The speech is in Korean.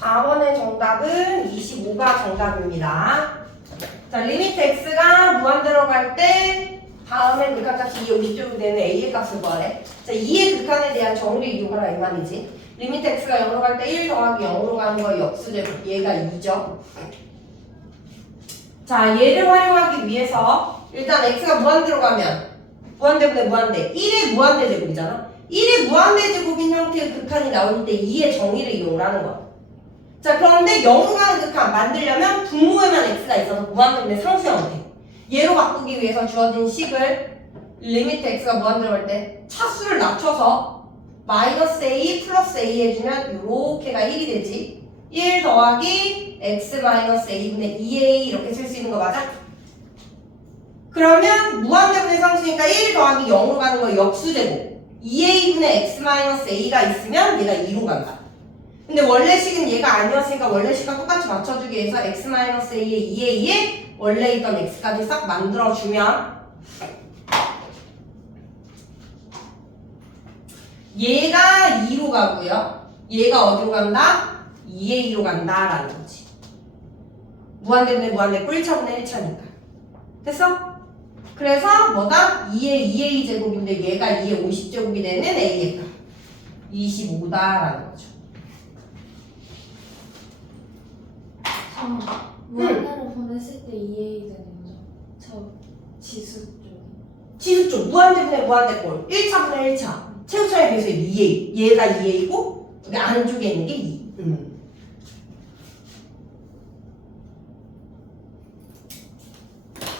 4번의 정답은 25가 정답입니다. 자, 리미트 x가 무한대로 갈 때 다음에 극한값이 2의 50제곱 되는 a의 값을 구하래. 자, 2의 극한에 대한 정의를 이용하라 이 말이지. 리미트 x가 0으로 갈 때 1 더하기 0으로 가는 거 역수제곱. 얘가 2죠. 자, 얘를 활용하기 위해서 일단 x가 무한대로 가면 무한대분의 무한대 1의 무한대 제곱이잖아. 1의 무한대 제곱인 형태의 극한이 나올 때 2의 정의를 이용하는 거야. 자, 그런데 0으로 가는 극한 만들려면 분모에만 x가 있어서 무한대분의 상수 형태. 얘로 바꾸기 위해서 주어진 식을 리미트 x가 무한대로 갈때 차수를 낮춰서 마이너스 a 플러스 a 해주면 요렇게가 1이 되지. 1 더하기 x 마이너스 a분의 2a 이렇게 쓸 수 있는 거 맞아? 그러면 무한대분의 상수니까 1 더하기 0으로 가는 거 역수제곱 2a분의 x 마이너스 a가 있으면 얘가 2로 간다 근데 원래 식은 얘가 아니었으니까 원래 식과 똑같이 맞춰주기 위해서 x 마이너스 a의 2a에 원래 있던 x까지 싹 만들어주면 얘가 2로 가고요 얘가 어디로 간다? 2a로 간다라는 거지 무한대분의 무한대 꿀차분의 1차니까 됐어? 그래서 뭐다? 2의 2a 제곱인데 얘가 2의 50제곱이 되는 값 25다라는 거죠. 저 무한대로 보냈을 때 2A 되는 거죠? 저 지수 쪽. 지수 쪽 무한대분의 무한대꼴 1차분의 1차 최후차에 비해서 2a 얘가 2a고 여기 안쪽에 있는 게 2. 음.